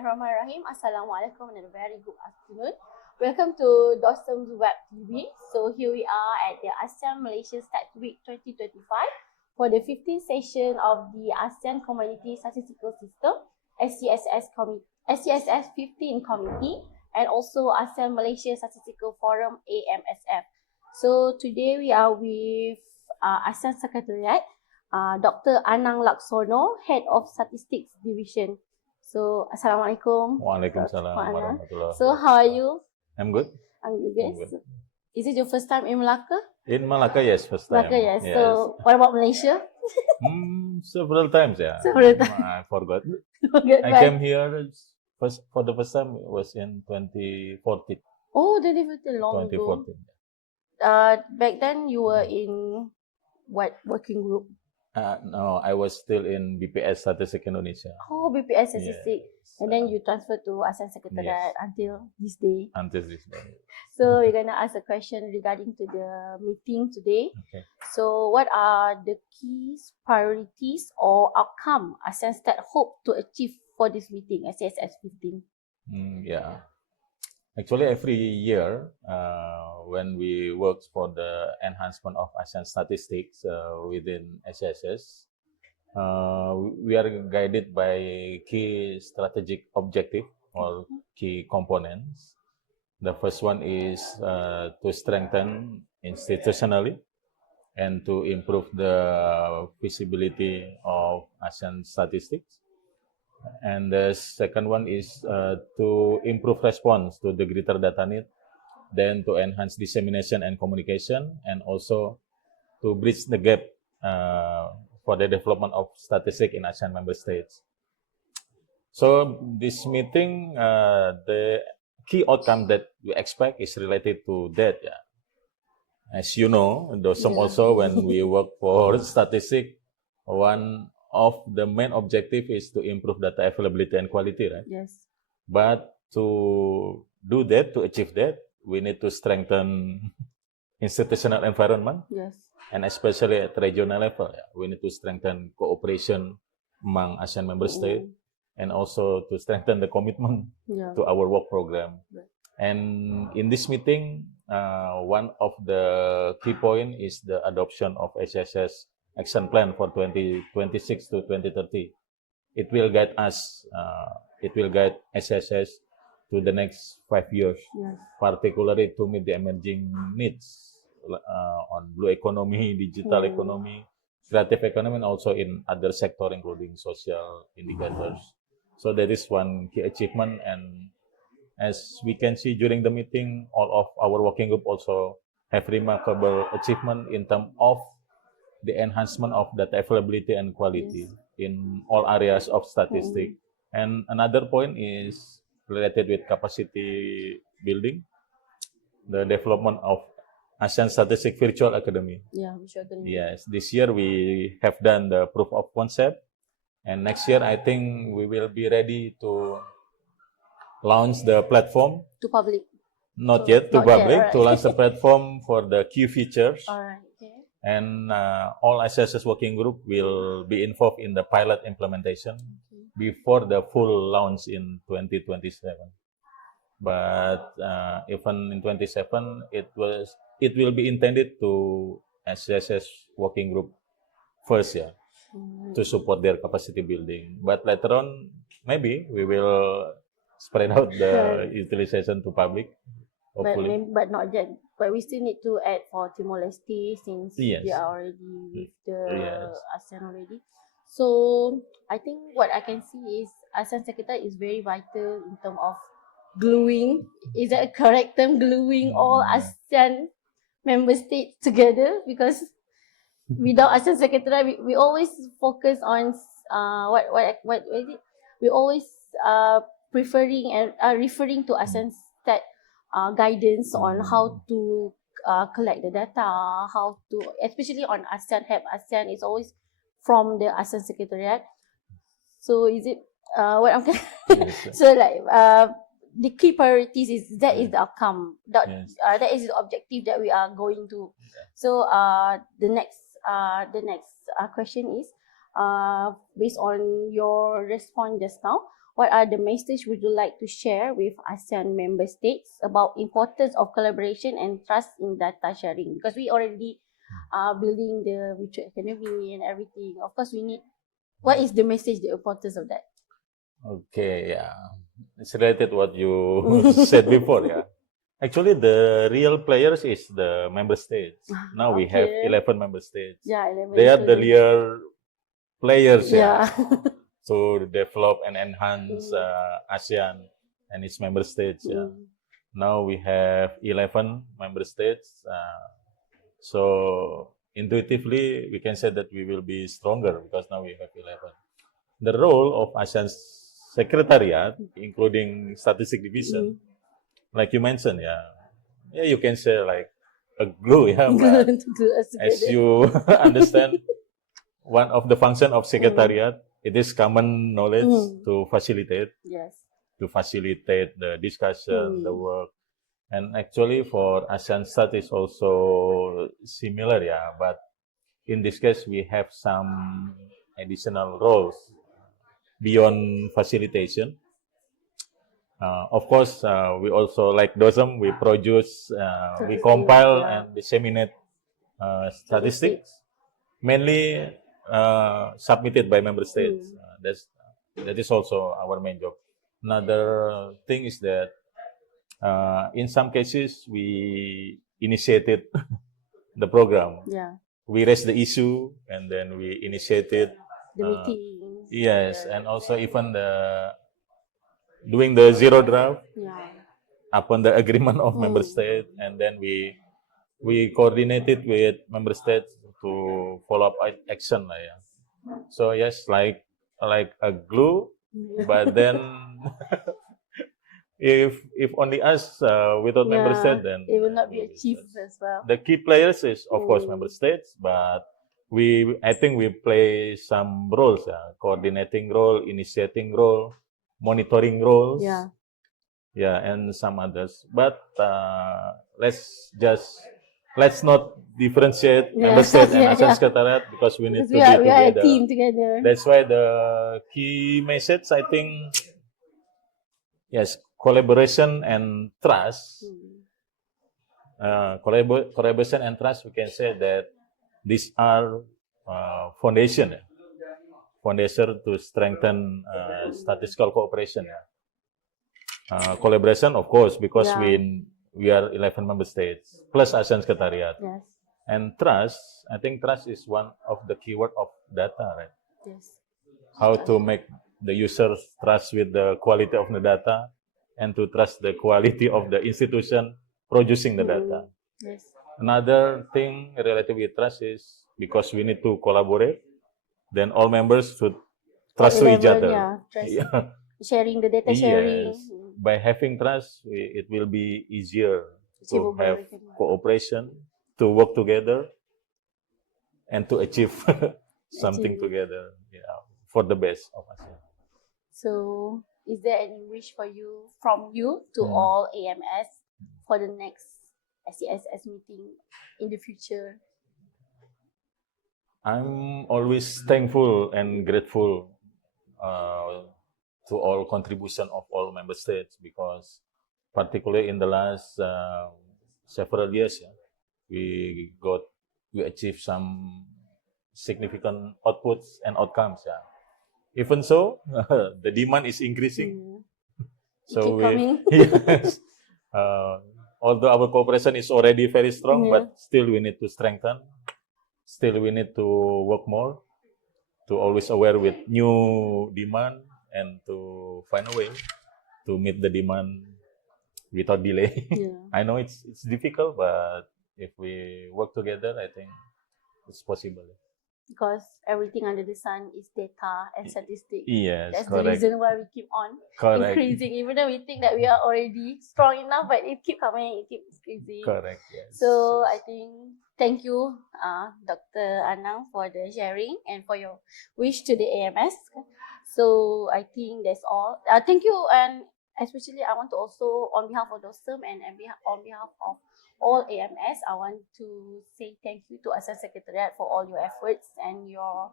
Bismillahirrahmanirrahim. Assalamualaikum and a very good afternoon. Welcome to Dawson's Web TV. So here we are at the ASEAN Malaysia Stats Week 2025 for the 15th session of the ASEAN Community Statistical System SCSS 15 Committee and also ASEAN Malaysia Statistical Forum AMSF. So today we are with ASEAN Secretariat, Dr. Anang Laksono, Head of Statistics Division. So, Assalamualaikum. Waalaikumsalam warahmatullahi. So, how are you? I'm good. I'm good. Yes. Is it your first time in Malacca? In Malacca, yes, first time. Malacca, yes. So, what about Malaysia? Several times, yeah. Several times. I forgot. Okay, I came here for the first time. It was in 2014. Oh, 2014, long ago. 2014. Back then, you were in what working group? No, I was still in BPS Statistik Indonesia. Oh, BPS Statistik. Yes. And then you transferred to ASEAN Secretariat until this day. Until this day. So we're gonna ask a question regarding to the meeting today. Okay. So what are the key priorities or outcome ASEAN Stat hope to achieve for this meeting, SCSS 15? Yeah. Actually, every year when we work for the enhancement of ASEAN statistics within SCSS, we are guided by key strategic objective or key components. The first one is to strengthen institutionally and to improve the visibility of ASEAN statistics. And the second one is to improve response to the greater data need, then to enhance dissemination and communication, and also to bridge the gap for the development of statistics in ASEAN member states. So this meeting, the key outcome that we expect is related to that. Yeah. As you know, also when we work for statistics, one of the main objective is to improve data availability and quality, right? Yes. But to do that, to achieve that, we need to strengthen institutional environment. Yes. And especially at regional level, we need to strengthen cooperation among ASEAN member states and also to strengthen the commitment to our work program. Right. And in this meeting, one of the key point is the adoption of SCSS Action Plan for 2026 to 2030. It will guide us, it will guide SCSS to the next 5 years, particularly to meet the emerging needs on blue economy, digital economy, creative economy, and also in other sectors, including social indicators. So that is one key achievement. And as we can see during the meeting, all of our working group also have remarkable achievement in terms of the enhancement of data availability and quality in all areas of statistics. And another point is related with capacity building, the development of ASEAN Statistic Virtual Academy. Yeah, Virtual Academy. Yes, this year we have done the proof of concept, and next year I think we will be ready to launch the platform. To public? Not yet to public, right. to launch the platform for the key features. All right. Okay. And all SCSS working group will be involved in the pilot implementation before the full launch in 2027. But even in 2027, it will be intended to SCSS working group first, to support their capacity building. But later on, maybe we will spread out the utilization to public. Hopefully. But not yet. But we still need to add for Timor-Leste since we are already with the ASEAN already. So I think what I can see is ASEAN Secretariat is very vital in terms of gluing. Is that a correct term? Gluing all ASEAN member states together, because without ASEAN Secretariat, we always focus on what is it? We always preferring and referring to ASEAN Stat guidance on how to collect the data, how to, especially on ASEAN, help ASEAN is always from the ASEAN Secretariat. So is it what I'm so like the key priorities is that is the outcome that is the objective that we are going to. So the next question is based on your response just now, what are the messages would you like to share with ASEAN member states about importance of collaboration and trust in data sharing? Because we already are building the virtual academy and everything. Of course, we need, what is the message, the importance of that? Okay, yeah. It's related to what you said before, yeah. Actually, the real players is the member states. Now we have 11 member states. Yeah, 11. They are the real players, yeah. to develop and enhance ASEAN and its member states. Yeah. Now we have 11 member states. So intuitively, we can say that we will be stronger because now we have 11. The role of ASEAN Secretariat, including Statistic Division, like you mentioned, yeah, you can say like a glue, yeah. But as you understand, one of the function of Secretariat, it is common knowledge to facilitate, the discussion, the work. And actually for ASEAN Stat is also similar, yeah. But in this case, we have some additional roles beyond facilitation. Of course, we also, like DOSM, we produce, we compile and disseminate statistics, mainly submitted by member states. That is also our main job. Another thing is that in some cases, we initiated the program. We raised the issue, and then we initiated the meetings. Yes, and also even doing the zero draft upon the agreement of member state, and then we coordinated with member states to follow up action. So yes, like a glue, but then if only us without member state, then it will not be achieved as well. The key players is of course member states, but I think we play some roles, coordinating role, initiating role, monitoring roles, and some others. But let's not differentiate member state and ASEAN Secretariat, because we need to be together. We are a team together. That's why the key message, I think, yes, collaboration and trust. Collaboration and trust, we can say that these are foundation to strengthen statistical cooperation. Collaboration, of course, because we are 11 member states plus ASEAN Secretariat. Yes. And trust, I think trust is one of the keyword of data, right? Yes. How to make the users trust with the quality of the data, and to trust the quality of the institution producing the data. Yes. Another thing related with trust is because we need to collaborate, then all members should trust to each other. Sharing the data sharing. Yes. By having trust, it will be easier to have cooperation, to work together, and to achieve something together, for the best of us. So, is there any wish from you to all AMS for the next SCSS meeting in the future? I'm always thankful and grateful to all contribution of all member states, because particularly in the last several years, we achieved some significant outputs and outcomes. Even so, the demand is increasing. So yes, although our cooperation is already very strong, but still we need to strengthen. Still we need to work more, to always aware with new demand, and to find a way to meet the demand without delay. I know it's difficult, but if we work together, I think it's possible. Because everything under the sun is data and statistics. Yes, that's correct. The reason why we keep on increasing, even though we think that we are already strong enough, but it keeps coming, it keeps increasing. Correct, yes. So I think, thank you, Dr. Anang, for the sharing and for your wish to the AMS. So I think that's all. Thank you, and especially I want to also, on behalf of DOSM and on behalf of all AMS, I want to say thank you to ASEAN Secretariat for all your efforts and your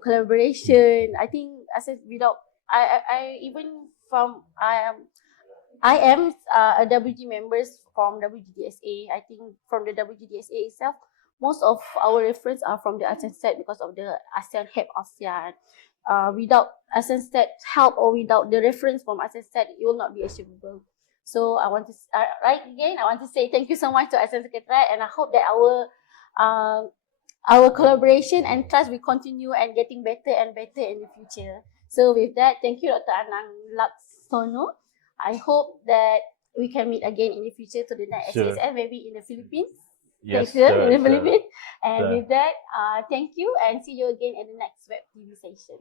collaboration. I think without I even from I am a WG members from WGDSA. I think from the WGDSA itself, most of our reference are from the ASEAN side because of the ASEAN help ASEAN. Without ASEAN side help or without the reference from ASEAN side, it will not be achievable. So I want to I want to say thank you so much to ASEAN Secretariat, and I hope that our collaboration and trust will continue and getting better and better in the future. So with that, thank you, Dr. Anang Laksono. I hope that we can meet again in the future to the next SSN, maybe in the Philippines. Yes, Philippines. And with that, thank you and see you again in the next web TV session.